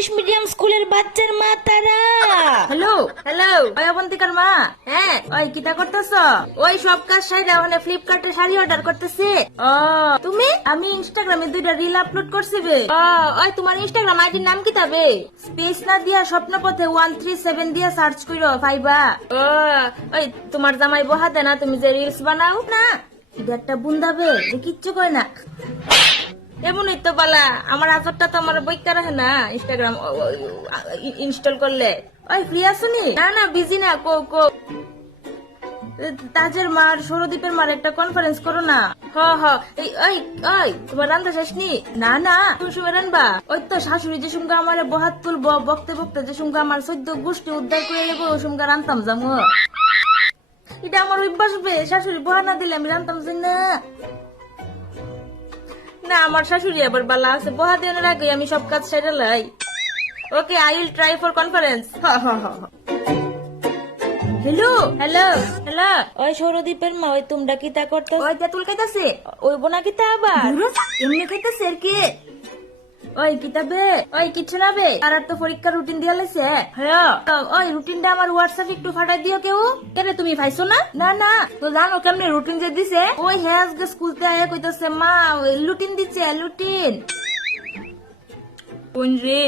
English medium স্কুলের বাচ্চার মা তারা। হ্যালো হ্যালো, ওই অবন্তিকার মা। হ্যাঁ, ওই কিটা করতেছ? ওই সব কাজ সাইডা মানে ফ্লিপকার্টে শাড়ি অর্ডার করতেছি। ও তুমি? আমি ইনস্টাগ্রামে 2টা রিল আপলোড করছি বে। ওই তোমার ইনস্টাগ্রাম আইডির নাম কি তবে? স্পেস না দিয়া স্বপ্নপথে 137 দিয়া সার্চ কইরো পাইবা। ওই তোমার জামাই বহাতে না তুমি যে রিলস বানাও না, এটা একটা বুন্দাবে যে কিচ্ছু কয় না। এমনই তো বালা, আমার আজরটা তো আমার বইকা রাখে না ইনস্টাগ্রাম ইনস্টল করলে। ওই ফ্রি আছনি? না না বিজি না, কো কো তাজের মার সৌরদীপের মার একটা কনফারেন্স করো না। হ হ, ওই ওই তোমার রান্না শেষ নি? না না, তুমি সময় রানবা? ওই তো শাশুড়ি যে সঙ্গে আমার বহাত তুলব বকতে বকতে যে সঙ্গে আমার 14 গোষ্ঠী উদ্ধার করে নেবো ওই সঙ্গে রান্তাম যাবো। এটা আমার অভ্যাস বে, শাশুড়ি বহা না দিলে আমি রান্তাম যাই না। না আমার শাশুড়ি আবার বালা আছে, বহা দেওয়ার আগে আমি সব কাজ সেরে লাই। Okay, I will try for conference. Hello hello hello, ওই সৌরদীপের মা, ওই তোমরা কি তা করতে? ওই তেঁতুল খাইতাছে। ওই বোনা কি তা আবার? এমনি খাইতাছে আর কি। ওই কিতাবে ওই কিছু না বে, আর তো পরীক্ষার রুটিন দিয়া লাইছে। হ্যাঁ, ওই রুটিনটা আমার হোয়াটসঅ্যাপে একটু ফাটাই দিও কেউ। কেরে তুমি পাইছো না? না না, তো জানো কেমনে রুটিন যে দিছে? ওই হ্যাঁ আজকে স্কুলতে আয়া কইতাছে মা ওই রুটিন দিচ্ছে রুটিন। কোন রে